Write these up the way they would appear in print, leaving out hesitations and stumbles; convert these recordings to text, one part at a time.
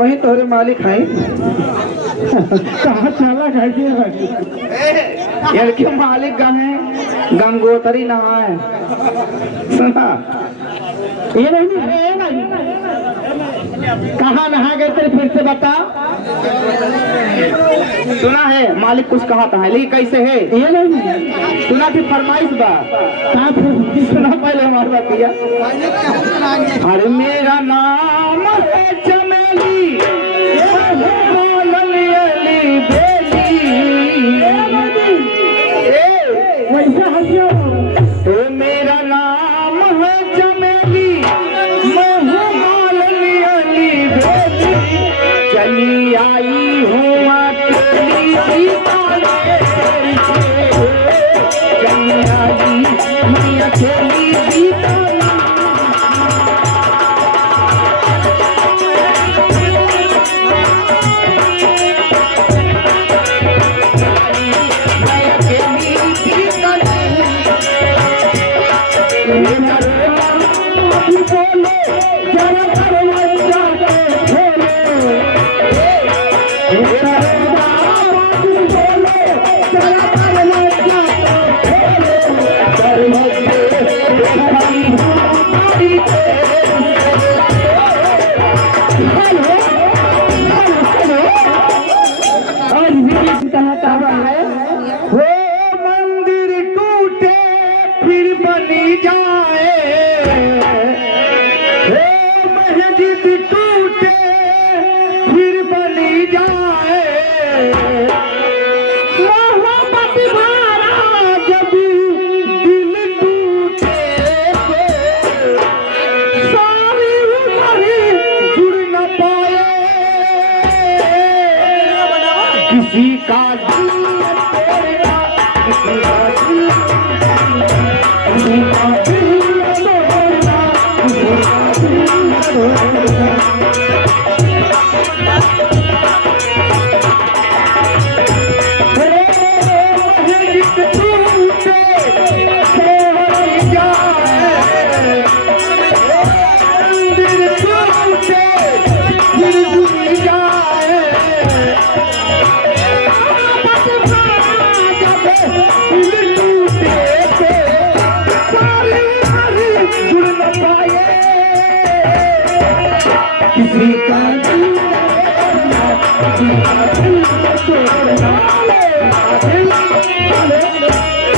वही तोरे मालिक हैं कहाँ चला खाइए यार क्यों मालिक कहें गंगोत्री नहाए सुना ये नहीं कहाँ नहा गए थे फिर से बता। सुना है मालिक कुछ कहा था लेकिन कैसे है ये नहीं सुना की फरमाइश बा कहाँ फिर सुना पहले हमारी बात किया। अरे मेरा नाम है चमेली वैसे हंसियो मेरा नाम है चमेली मैं हूँ मालनी बेली चली आई हूँ अकेली चली आई मैं अकेली किसी का दिल तोड़ना किसी का दिल किसी का दिल तोड़ना किसी का दिल तोड़ना किसी का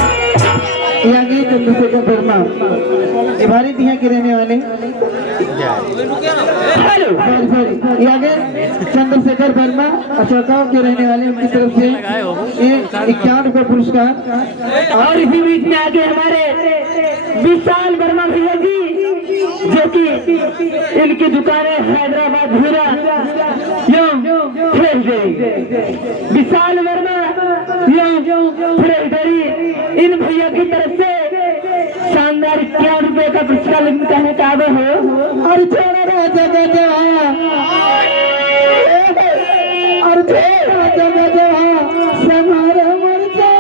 आगे चंद्रशेखर वर्मा भारत यहाँ के रहने वाले आगे चंद्रशेखर वर्मा अशोका के रहने वाले उनकी तरफ से 51 रुपये पुरस्कार। और इसी बीच में आगे हमारे विशाल वर्मा भैया जी जो कि इनकी दुकानें हैदराबाद भूरा विशाल वर्मा इन भैया की तरफ से शानदार 51 रुपए का पुरस्कार कहने का आगे हो। और छोड़ा राजा और समारा मर जा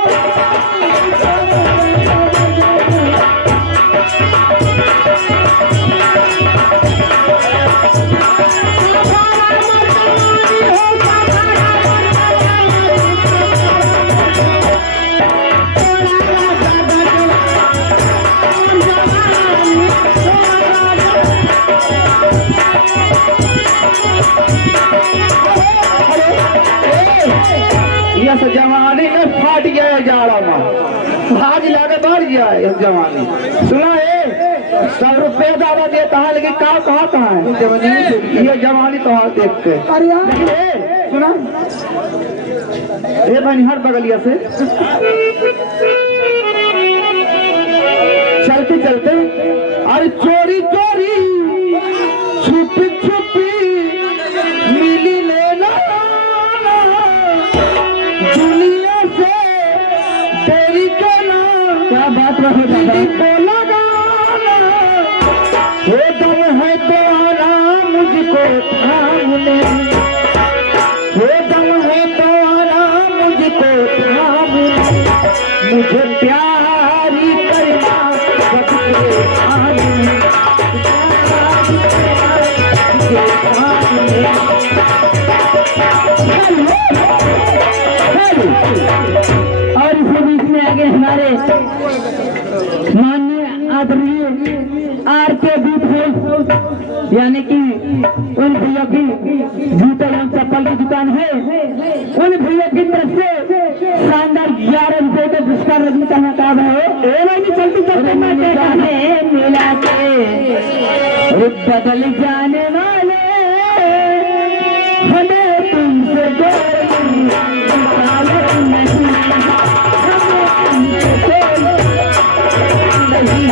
जाड़ा में आज लगे बढ़ गया है इस जवानी। सुना है 100 रुपया ज्यादा देता है लेकिन का कहाँ है ये जवानी तो हाँ देख के। अरे यार सुना ये भाई हर बगलिया से चलते चलते अरे चोरी चोरी छुपी छुपी मिली लेना दुनिया से तेरी के ना क्या बात रहे बोला गाना वो दम है तो आराम मुझको थाम ले वो दम है तो आराम मुझको थाम ले मुझे प्यारी करना और इसी बीच में आगे हमारे माननीय आदरणीय आर.के. बूट हाउस यानी कि उन भैया की जूते एवं चप्पल की दुकान है, उन भैया की तरफ से शानदार 11 रुपए का पुरस्कार रखने का नकाब है। चलती चलते मिला के बदल जाने वाले हमें तुमसे नहीं